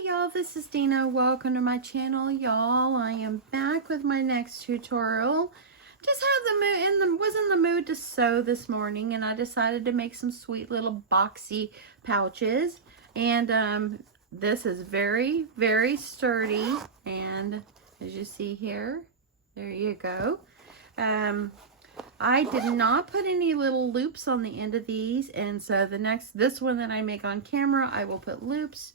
Hey y'all, this is Dina. Welcome to my channel, y'all. I am back with my next tutorial. Just was in the mood to sew this morning, and I decided to make some sweet little boxy pouches. And this is very, very sturdy. And as you see here, there you go. I did not put any little loops on the end of these, and so this one that I make on camera, I will put loops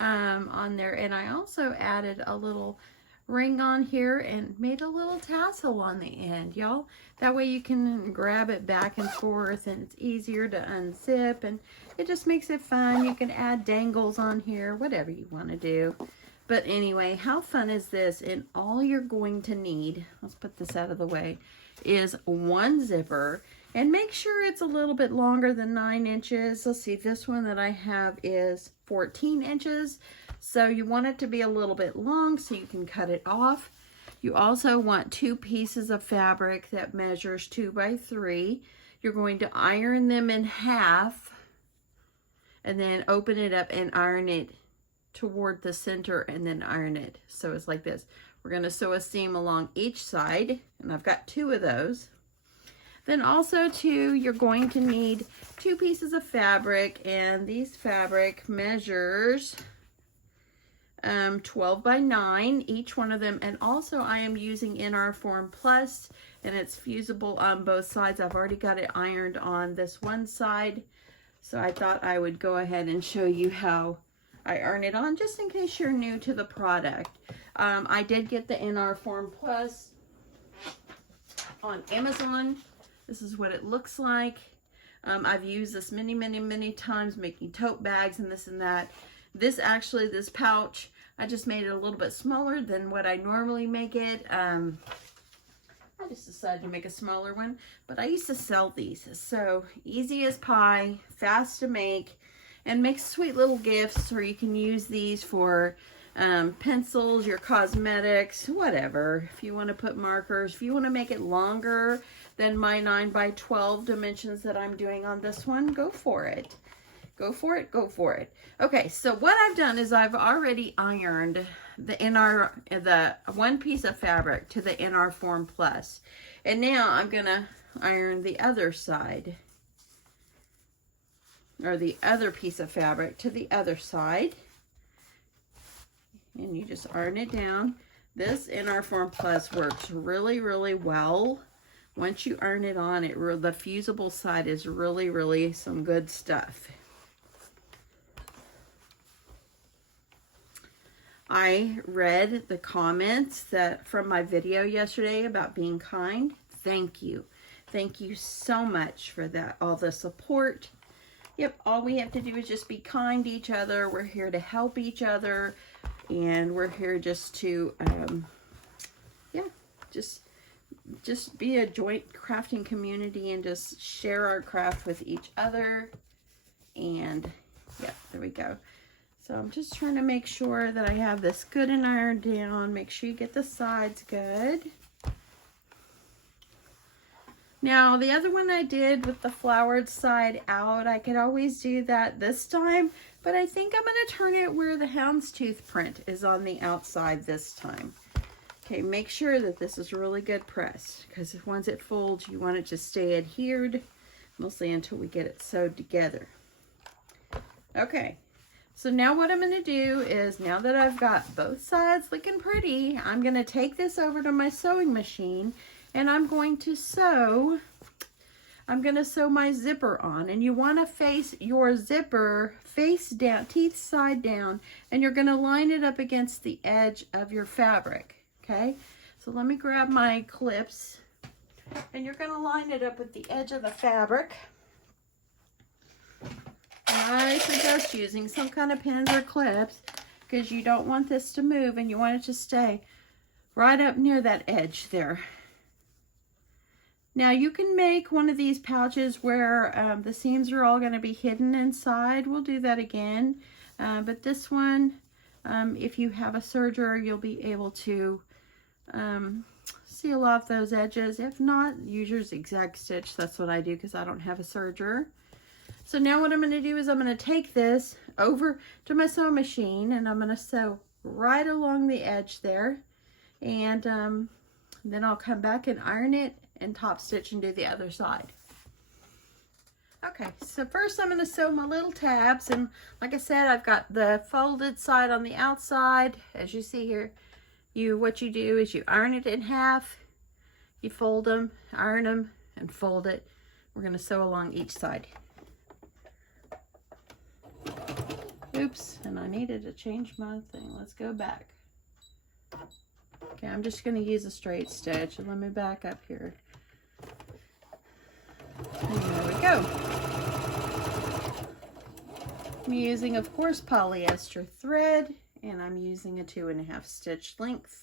on there. And I also added a little ring on here and made a little tassel on the end, y'all. That way you can grab it back and forth, and it's easier to unzip, and it just makes it fun. You can add dangles on here, whatever you want to do. But anyway, how fun is this? And all you're going to need, let's put this out of the way, is one zipper. And make sure it's a little bit longer than 9 inches. Let's see, this one that I have is 14 inches. So you want it to be a little bit long so you can cut it off. You also want 2 pieces of fabric that measures 2 by 3. You're going to iron them in half and then open it up and iron it toward the center and then iron it. So it's like this. We're going to sew a seam along each side, and I've got 2 of those. Then also too, you're going to need 2 pieces of fabric, and these fabric measures 12 by 9, each one of them. And also I am using NR Form Plus, and it's fusible on both sides. I've already got it ironed on this one side, so I thought I would go ahead and show you how I iron it on, just in case you're new to the product. I did get the NR Form Plus on Amazon. This is what it looks like. I've used this many times making tote bags and this and that. This pouch, I just made it a little bit smaller than what I normally make it. I just decided to make a smaller one, but I used to sell these. So easy as pie, fast to make, and make sweet little gifts, or you can use these for pencils, your cosmetics, whatever. If you want to put markers, if you want to make it longer than my 9 by 12 dimensions that I'm doing on this one, go for it. Go for it, go for it. Okay, so what I've done is I've already ironed the 1 piece of fabric to the NR Form Plus. And now I'm gonna iron the other side, or the other piece of fabric to the other side. And you just iron it down. This NR Form Plus works really, really well. Once you iron it on, the fusible side is really some good stuff. I read the comments from my video yesterday about being kind. Thank you. Thank you so much for that, all the support. Yep, all we have to do is just be kind to each other. We're here to help each other, and we're here just to, just be a joint crafting community and just share our craft with each other. And yeah, there we go. So I'm just trying to make sure that I have this good and ironed down. Make sure you get the sides good. Now, the other one I did with the flowered side out, I could always do that this time, but I think I'm going to turn it where the houndstooth print is on the outside this time. Okay, make sure that this is really good pressed, because once it folds, you want it to stay adhered, mostly until we get it sewed together. Okay, so now what I'm going to do is, now that I've got both sides looking pretty, I'm going to take this over to my sewing machine, and I'm going to sew my zipper on. And you want to face your zipper face down, teeth side down, and you're going to line it up against the edge of your fabric. Okay, so let me grab my clips, and you're going to line it up with the edge of the fabric. I suggest using some kind of pins or clips, because you don't want this to move, and you want it to stay right up near that edge there. Now you can make one of these pouches where the seams are all going to be hidden inside. We'll do that again. But this one, if you have a serger, you'll be able to seal off those edges. If not, use your zigzag stitch. That's what I do because I don't have a serger. So now what I'm going to do is I'm going to take this over to my sewing machine and I'm going to sew right along the edge there. And then I'll come back and iron it and top stitch and do the other side. Okay, so first I'm going to sew my little tabs, and like I said, I've got the folded side on the outside. As you see here, what you do is you iron it in half, you fold them, iron them, and fold it. We're going to sew along each side. Oops, and I needed to change my thing. Let's go back. Okay, I'm just going to use a straight stitch, and let me back up here. And there we go. I'm using, of course, polyester thread, and I'm using a 2.5 stitch length.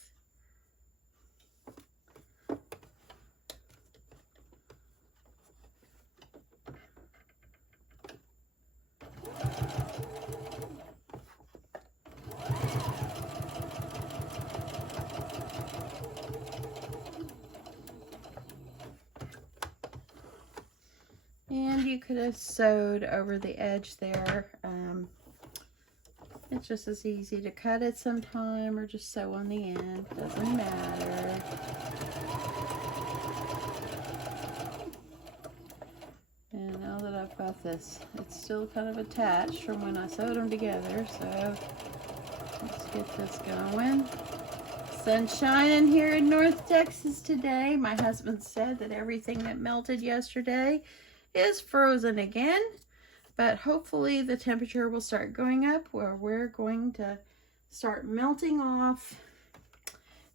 And you could have sewed over the edge there. It's just as easy to cut it sometime or just sew on the end. Doesn't matter. And now that I've got this, it's still kind of attached from when I sewed them together. So let's get this going. Sun's shining here in North Texas today. My husband said that everything that melted yesterday is frozen again, but hopefully the temperature will start going up where we're going to start melting off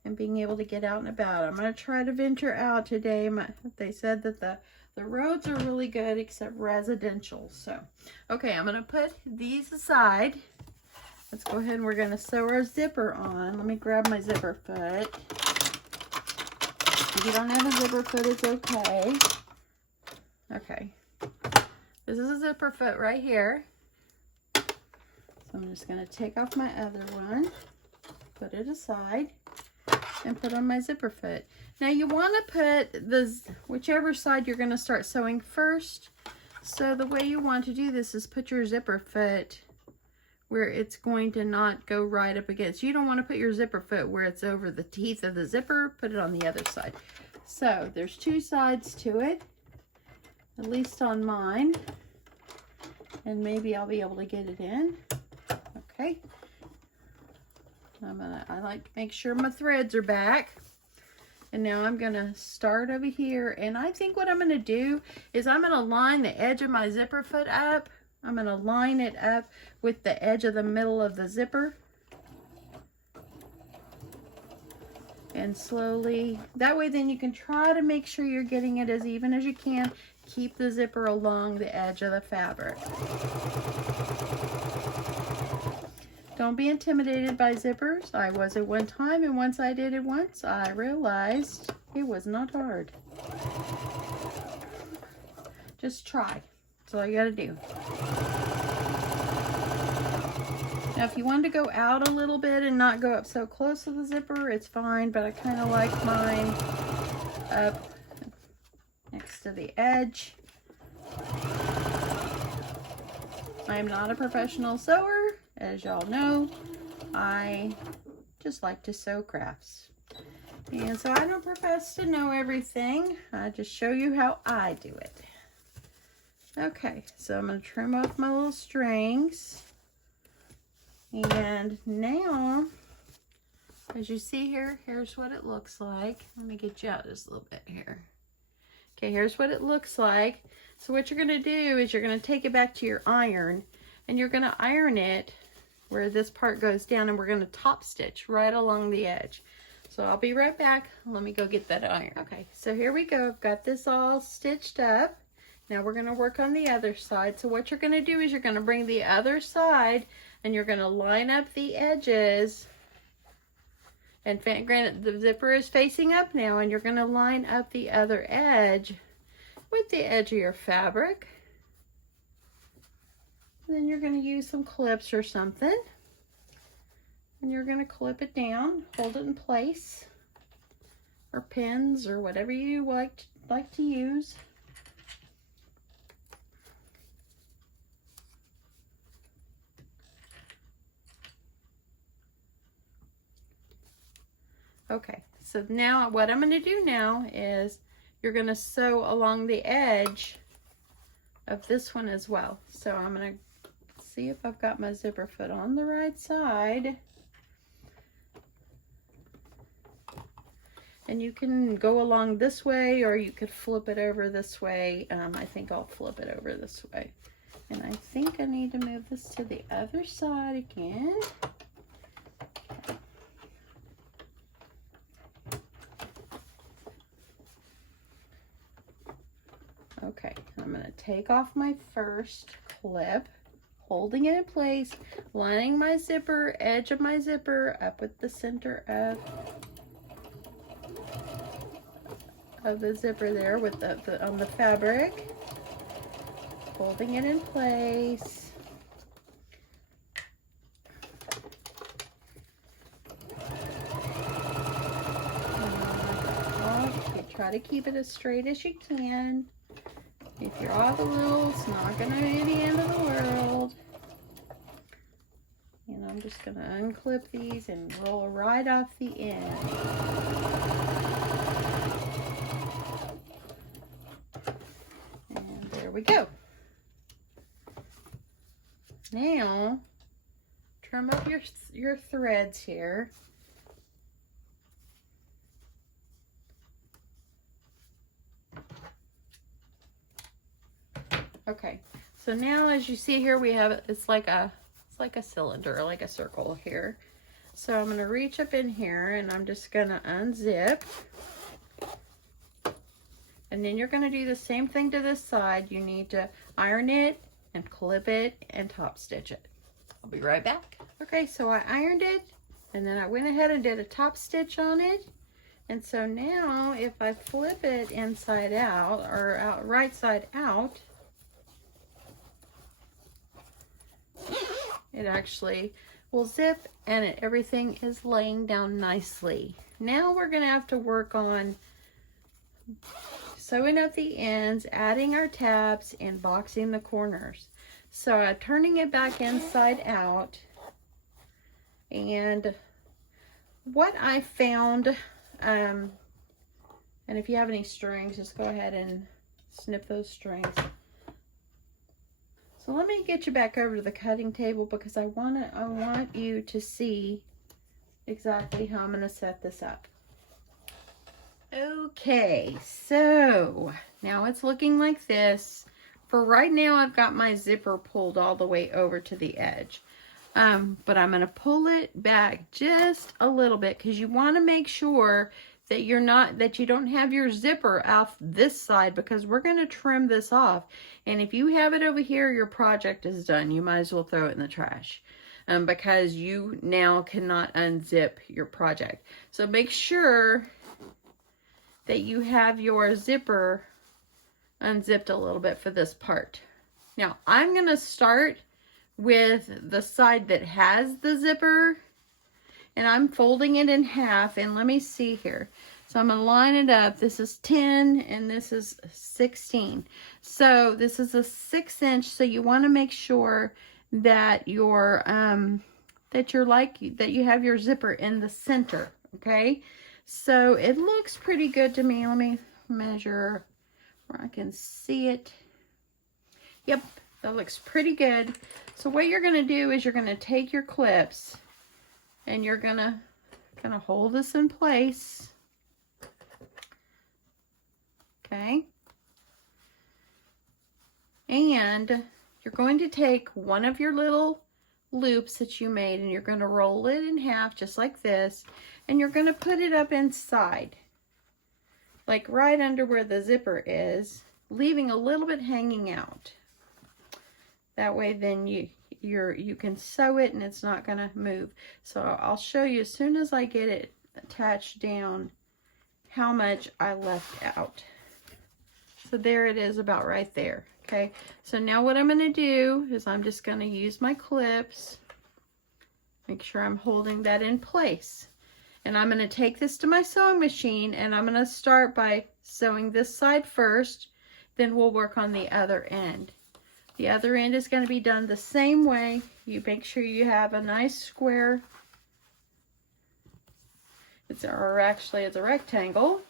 and being able to get out and about. I'm going to try to venture out today. They said that the roads are really good except residential. So okay, I'm going to put these aside. Let's go ahead and we're going to sew our zipper on. Let me grab my zipper foot. If you don't have a zipper foot, it's okay. Okay, this is a zipper foot right here. So I'm just going to take off my other one, put it aside, and put on my zipper foot. Now you want to put whichever side you're going to start sewing first. So the way you want to do this is put your zipper foot where it's going to not go right up against. You don't want to put your zipper foot where it's over the teeth of the zipper. Put it on the other side. So there's two sides to it. At least on mine, and maybe I'll be able to get it in. Okay, I like to make sure my threads are back, and now I'm gonna start over here, and I think what I'm gonna do is I'm gonna line the edge of my zipper foot up. I'm gonna line it up with the edge of the middle of the zipper, and slowly, that way then you can try to make sure you're getting it as even as you can. Keep the zipper along the edge of the fabric. Don't be intimidated by zippers. I was at one time, and once I did it once, I realized it was not hard. Just try. That's all you gotta do. Now, if you want to go out a little bit and not go up so close to the zipper, it's fine, but I kind of like mine up next to the edge. I am not a professional sewer, as y'all know. I just like to sew crafts. And so I don't profess to know everything. I just show you how I do it. Okay, so I'm going to trim off my little strings. And now, as you see here, here's what it looks like. Let me get you out just a little bit here. Okay, here's what it looks like. So what you're going to do is you're going to take it back to your iron, and you're going to iron it where this part goes down, and we're going to top stitch right along the edge. So I'll be right back. Let me go get that iron. Okay, so here we go. I've got this all stitched up. Now we're going to work on the other side. So what you're going to do is you're going to bring the other side, and you're going to line up the edges. And granted, the zipper is facing up now, and you're going to line up the other edge with the edge of your fabric. And then you're going to use some clips or something, and you're going to clip it down, hold it in place, or pins, or whatever you like to use. Okay, so now what I'm going to do now is you're going to sew along the edge of this one as well. So I'm going to see if I've got my zipper foot on the right side. And you can go along this way, or you could flip it over this way. I think I'll flip it over this way. And I think I need to move this to the other side again. Okay, I'm going to take off my first clip, holding it in place, lining my zipper, edge of my zipper up with the center of the zipper there with on the fabric, holding it in place. Try to keep it as straight as you can. If you're off a little, it's not going to be the end of the world. And I'm just going to unclip these and roll right off the end. And there we go. Now, trim up your threads here. Okay, so now as you see here, we have, it's like a cylinder, like a circle here. So I'm going to reach up in here and I'm just going to unzip. And then you're going to do the same thing to this side. You need to iron it and clip it and top stitch it. I'll be right back. Okay, so I ironed it and then I went ahead and did a top stitch on it. And so now if I flip it inside out, or right side out, it actually will zip and everything is laying down nicely. Now we're going to have to work on sewing up the ends, adding our tabs, and boxing the corners. So turning it back inside out, and what I found, and if you have any strings, just go ahead and snip those strings. So let me get you back over to the cutting table because I want you to see exactly how I'm going to set this up. Okay, so now it's looking like this. For right now, I've got my zipper pulled all the way over to the edge. But I'm going to pull it back just a little bit because you want to make sure that you don't have your zipper off this side, because we're going to trim this off. And if you have it over here, your project is done. You might as well throw it in the trash, because you now cannot unzip your project. So make sure that you have your zipper unzipped a little bit for this part. Now I'm going to start with the side that has the zipper, and I'm folding it in half, and let me see here. So I'm going to line it up. This is 10 and this is 16. So this is a 6-inch, so you want to make sure that your that you have your zipper in the center, okay? So it looks pretty good to me. Let me measure where I can see it. Yep, that looks pretty good. So what you're going to do is you're going to take your clips and you're going to kind of hold this in place. Okay. And you're going to take one of your little loops that you made and you're going to roll it in half just like this, and you're going to put it up inside, like right under where the zipper is, leaving a little bit hanging out. That way then you can sew it and it's not going to move. So I'll show you as soon as I get it attached down how much I left out. So there it is, about right there. Okay, so now what I'm going to do is I'm just going to use my clips, make sure I'm holding that in place, and I'm going to take this to my sewing machine and I'm going to start by sewing this side first, then we'll work on the other end. The other end is going to be done the same way. You make sure you have a nice square or actually it's a rectangle.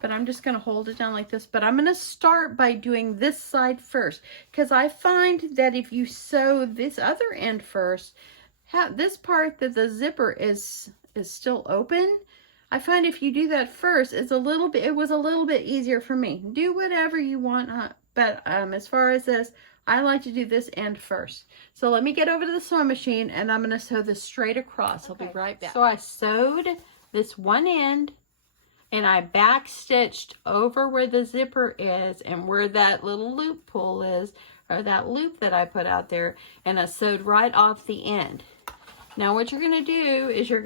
But I'm just going to hold it down like this. But I'm going to start by doing this side first, because I find that if you sew this other end first, this part that the zipper is still open, I find if you do that first, it was a little bit easier for me. Do whatever you want, but as far as this, I like to do this end first. So let me get over to the sewing machine, and I'm going to sew this straight across. I'll be right back. So I sewed this one end, and I back stitched over where the zipper is and where that little loop pull is, or that loop that I put out there, and I sewed right off the end. Now what you're going to do is you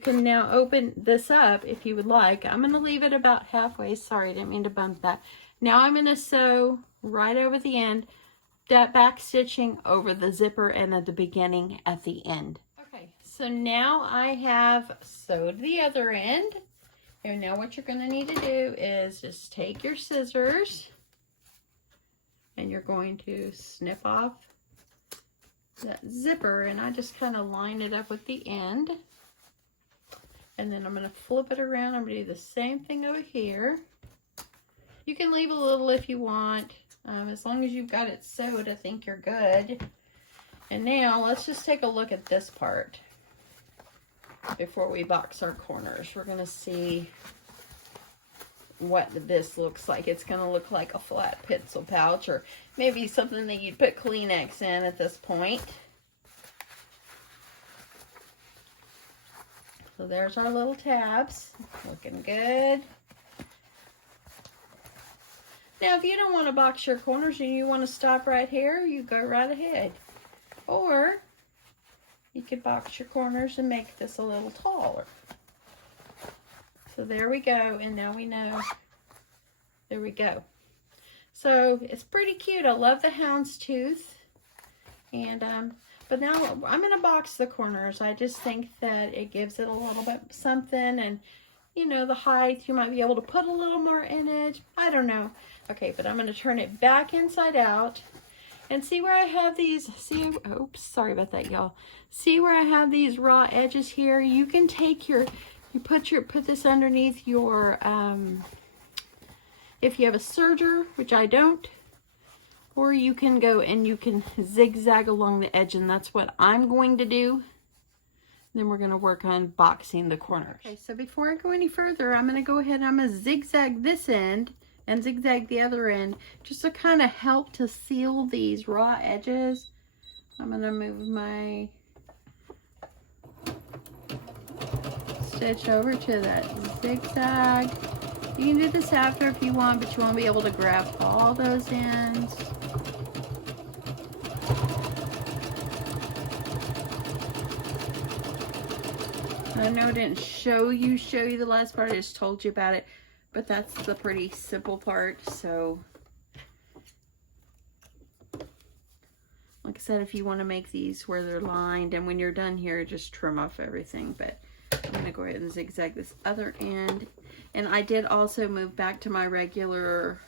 can now open this up if you would like. I'm going to leave it about halfway. Sorry, I didn't mean to bump that. Now I'm going to sew right over the end, that back stitching over the zipper, and at the beginning at the end. Okay, so now I have sewed the other end. And now what you're going to need to do is just take your scissors, and you're going to snip off that zipper, and I just kind of line it up with the end. And then I'm going to flip it around. I'm going to do the same thing over here. You can leave a little if you want. As long as you've got it sewed, I think you're good. And now let's just take a look at this part before we box our corners. We're going to see what this looks like. It's going to look like a flat pencil pouch, or maybe something that you'd put Kleenex in at this point. So there's our little tabs, looking good. Now if you don't want to box your corners and you want to stop right here, you go right ahead. Or you could box your corners and make this a little taller. So there we go, and now we know, there we go. So it's pretty cute. I love the houndstooth. And but now I'm going to box the corners. I just think that it gives it a little bit something, and you know, the height, you might be able to put a little more in it. I don't know. Okay, but I'm going to turn it back inside out. And see where I have these, oops, sorry about that, y'all. See where I have these raw edges here? You can take put this underneath your, if you have a serger, which I don't, or you can go and you can zigzag along the edge, and that's what I'm going to do. Then we're going to work on boxing the corners. Okay, so before I go any further, I'm going to go ahead and I'm going to zigzag this end and zigzag the other end, just to kind of help to seal these raw edges. I'm going to move my stitch over to that zigzag. You can do this after if you want, but you want to be able to grab all those ends. I know I didn't show you the last part, I just told you about it, but that's the pretty simple part. So like I said, if you want to make these where they're lined, and when you're done here, just trim off everything. But I'm going to go ahead and zigzag this other end. And I did also move back to my regular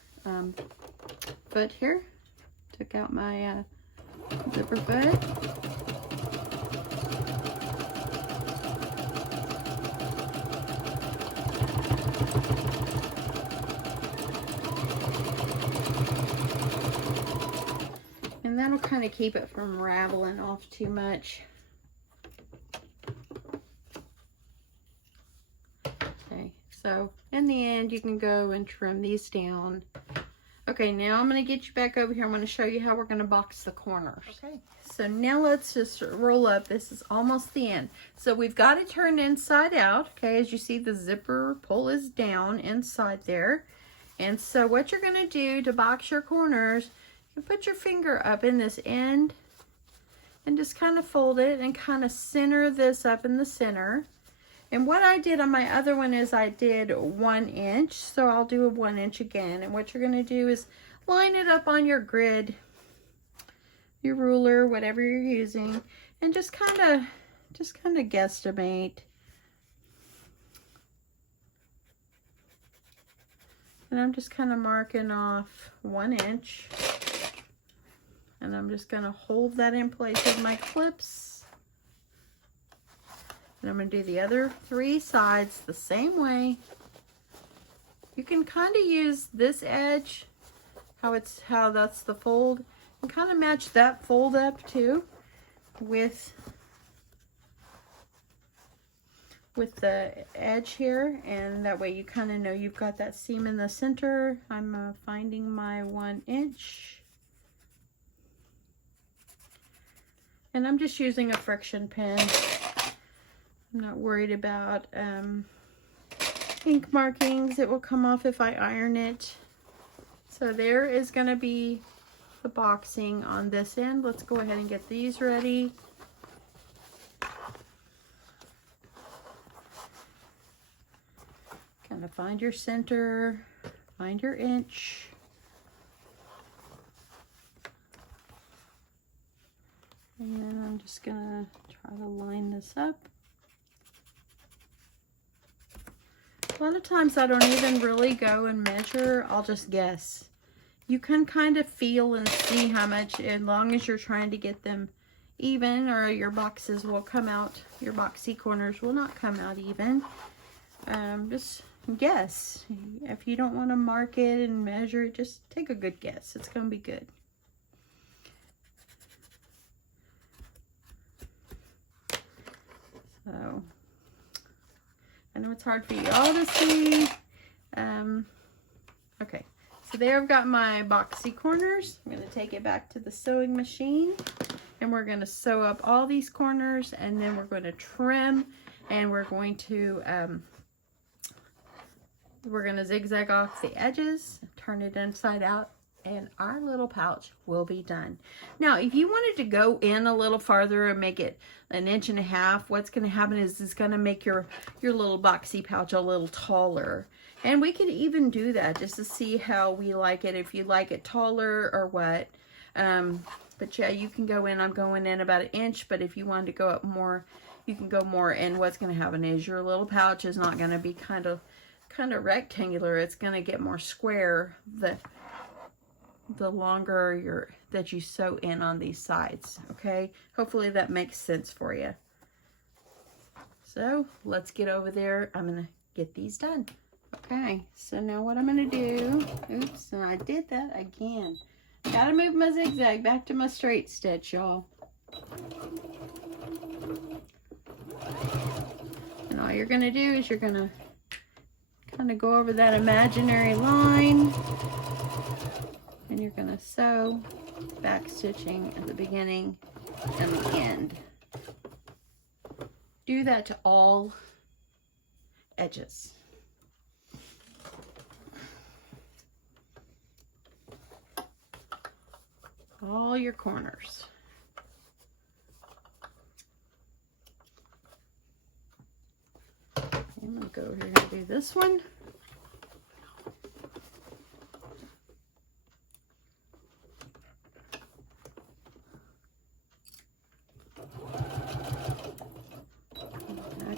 foot here. Took out my zipper foot. And that'll kind of keep it from raveling off too much. Okay, so in the end, you can go and trim these down. Okay, now I'm going to get you back over here. I'm going to show you how we're going to box the corners. Okay, so now let's just roll up. This is almost the end. So we've got it turned inside out. Okay, as you see, the zipper pull is down inside there. And so what you're going to do to box your corners, you put your finger up in this end and just kind of fold it and kind of center this up in the center. And what I did on my other one is I did 1 inch, so I'll do a 1 inch again. And what you're going to do is line it up on your grid, your ruler, whatever you're using, and just kind of guesstimate. And I'm just kind of marking off 1 inch. And I'm just going to hold that in place with my clips. And I'm going to do the other 3 sides the same way. You can kind of use this edge, how that's the fold, and kind of match that fold up too with the edge here, and that way you kind of know you've got that seam in the center. I'm finding my 1 inch, and I'm just using a friction pin. I'm not worried about ink markings. It will come off if I iron it. So there is going to be the boxing on this end. Let's go ahead and get these ready. Kind of find your center, find your inch. And then I'm just gonna try to line this up. A lot of times I don't even really go and measure, I'll just guess. You can kind of feel and see how much, as long as you're trying to get them even, or your boxes will come out, your boxy corners will not come out even. Just guess. If you don't want to mark it and measure it, just take a good guess. It's going to be good. So, I know it's hard for you all to see. Okay, so there I've got my boxy corners. I'm going to take it back to the sewing machine, and we're going to sew up all these corners, and then we're going to trim, and we're going to zigzag off the edges, turn it inside out, and our little pouch will be done. Now, if you wanted to go in a little farther and make it 1.5 inches, what's going to happen is it's going to make your little boxy pouch a little taller. And we could even do that just to see how we like it, if you like it taller or what. But yeah, you can go in. I'm going in about 1 inch, but if you wanted to go up more, you can go more. And what's going to happen is your little pouch is not going to be kind of rectangular. It's going to get more square the longer that you sew in on these sides. Okay, hopefully that makes sense for you. So let's get over there. I'm gonna get these done. Okay, so now what I'm gonna do, oops, and I did that again. Gotta move my zigzag back to my straight stitch, y'all. And all you're gonna do is you're gonna kind of go over that imaginary line, and you're going to sew back stitching at the beginning and the end. Do that to all edges. All your corners. I'm going to go over here and do this one.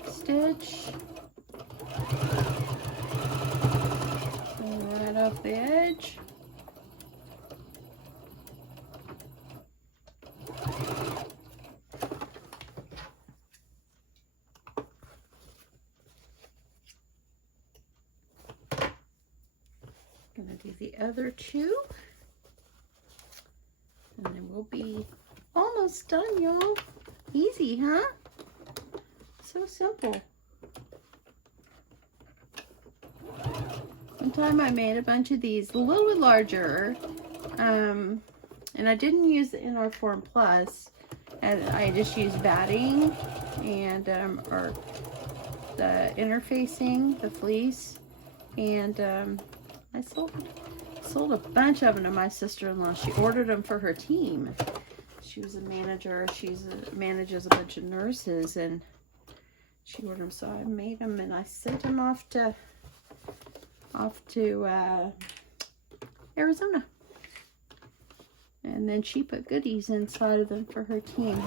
Stitch right off the edge. Gonna do the other 2, and then we'll be almost done, y'all. Easy, huh? So simple. One time I made a bunch of these a little bit larger, and I didn't use the NR Form Plus, and I just used batting and or the interfacing, the fleece, and I sold a bunch of them to my sister-in-law. She ordered them for her team. She was a manager. Manages a bunch of nurses, and she ordered them, so I made them and I sent them off to Arizona. And then she put goodies inside of them for her team.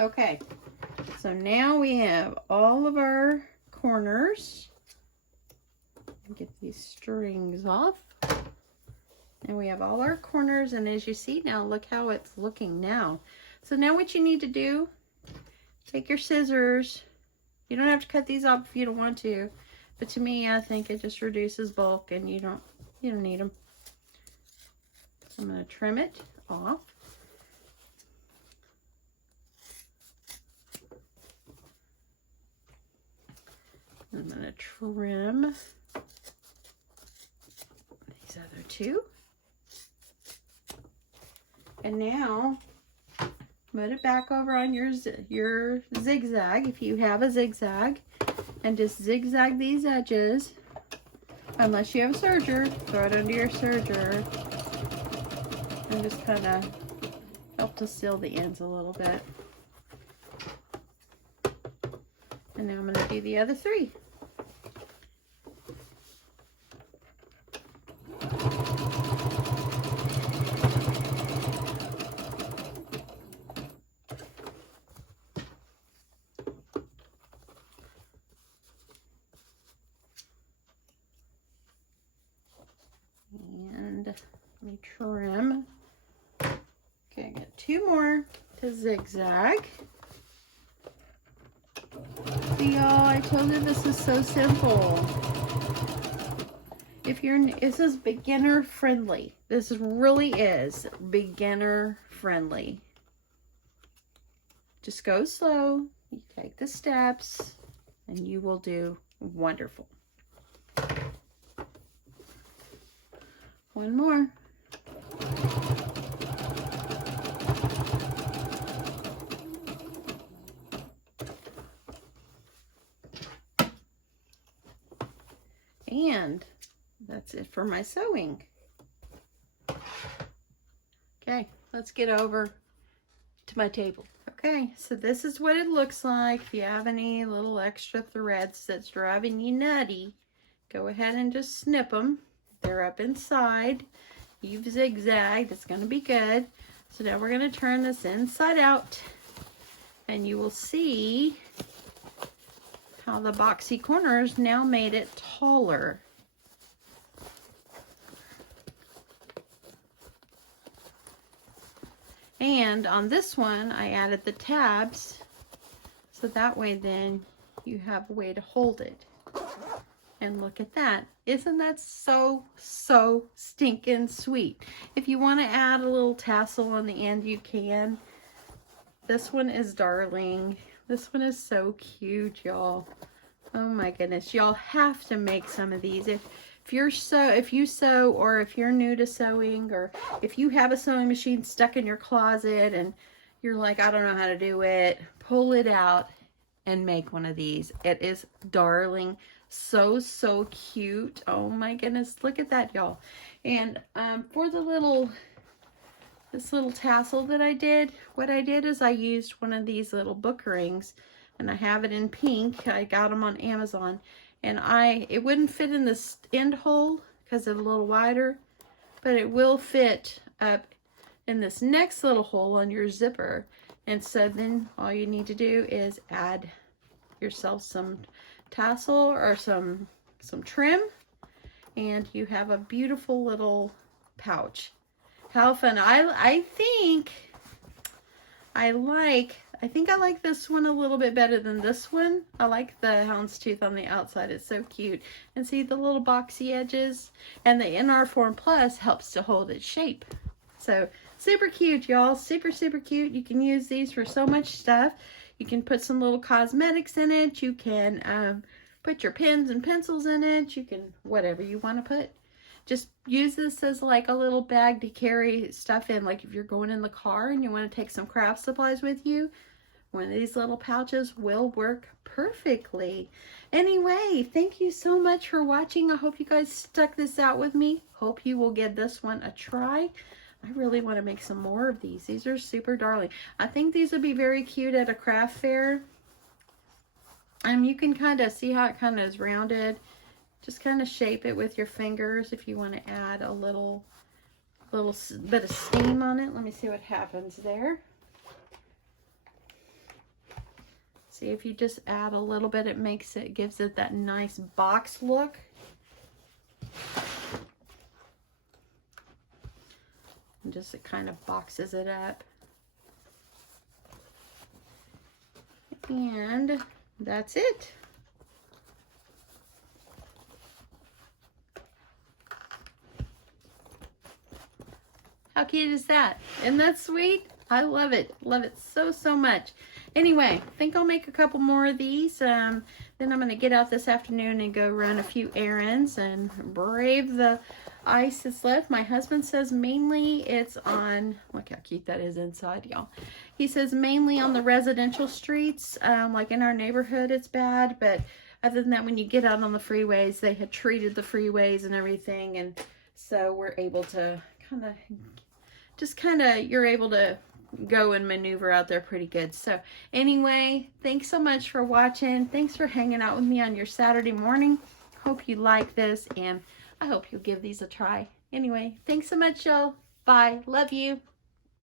Okay, so now we have all of our corners. Get these strings off. And we have all our corners, and as you see now, look how it's looking now. So now what you need to do, take your scissors. You don't have to cut these off if you don't want to, but to me, I think it just reduces bulk and you don't need them. So I'm going to trim it off. I'm going to trim these other two. And now put it back over on your zigzag, if you have a zigzag, and just zigzag these edges. Unless you have a serger, throw it under your serger. And just kind of help to seal the ends a little bit. And now I'm going to do the other three. Let me trim. Okay, I got two more to zigzag. See y'all, I told you this is so simple. This is beginner friendly. This really is beginner friendly. Just go slow. You take the steps and you will do wonderful. One more. And that's it for my sewing. Okay, let's get over to my table. Okay, so this is what it looks like. If you have any little extra threads that's driving you nutty, go ahead and just snip them. They're up inside. You've zigzagged. It's going to be good. So now we're going to turn this inside out, and you will see how the boxy corners now made it taller. And on this one, I added the tabs, so that way then you have a way to hold it. And look at that. Isn't that so stinking sweet? If you want to add a little tassel on the end, you can. This one is darling. This one is so cute, y'all. Oh my goodness. Y'all have to make some of these. If you sew, or if you're new to sewing, or if you have a sewing machine stuck in your closet and you're like, I don't know how to do it, pull it out and make one of these. It is darling. So cute. Oh my goodness, look at that, y'all. And for the this little tassel that I did, what I did is I used one of these little book rings, and I have it in pink. I got them on Amazon, and it wouldn't fit in this end hole because it's a little wider, but it will fit up in this next little hole on your zipper. And so then all you need to do is add yourself some tassel or some trim, and you have a beautiful little pouch. How fun. I think I like this one a little bit better than this one. I like the houndstooth on the outside. It's so cute. And see the little boxy edges, and the NR Form Plus helps to hold its shape. So super cute, y'all. Super cute. You can use these for so much stuff. You can put some little cosmetics in it. You can put your pens and pencils in it. You can, whatever you want to put. Just use this as like a little bag to carry stuff in. Like if you're going in the car and you want to take some craft supplies with you, one of these little pouches will work perfectly. Anyway, thank you so much for watching. I hope you guys stuck this out with me. Hope you will give this one a try. I really want to make some more of these. These are super darling. I think these would be very cute at a craft fair. You can kind of see how it kind of is rounded. Just kind of shape it with your fingers if you want to add a little bit of steam on it. Let me see what happens there. See See, if you just add a little bit, gives it that nice box look. And just, it kind of boxes it up. And that's it. How cute is that? Isn't that sweet? I love it. Love it so, so much. Anyway, I think I'll make a couple more of these. Then I'm going to get out this afternoon and go run a few errands and brave the ice that's left. My husband says mainly it's on, look how cute that is inside, y'all. He says mainly on the residential streets, like in our neighborhood it's bad, but other than that, when you get out on the freeways, they had treated the freeways and everything, and so we're able to you're able to go and maneuver out there pretty good. So anyway, thanks so much for watching. Thanks for hanging out with me on your Saturday morning. Hope you like this, and I hope you'll give these a try. Anyway, thanks so much, y'all. Bye. Love you.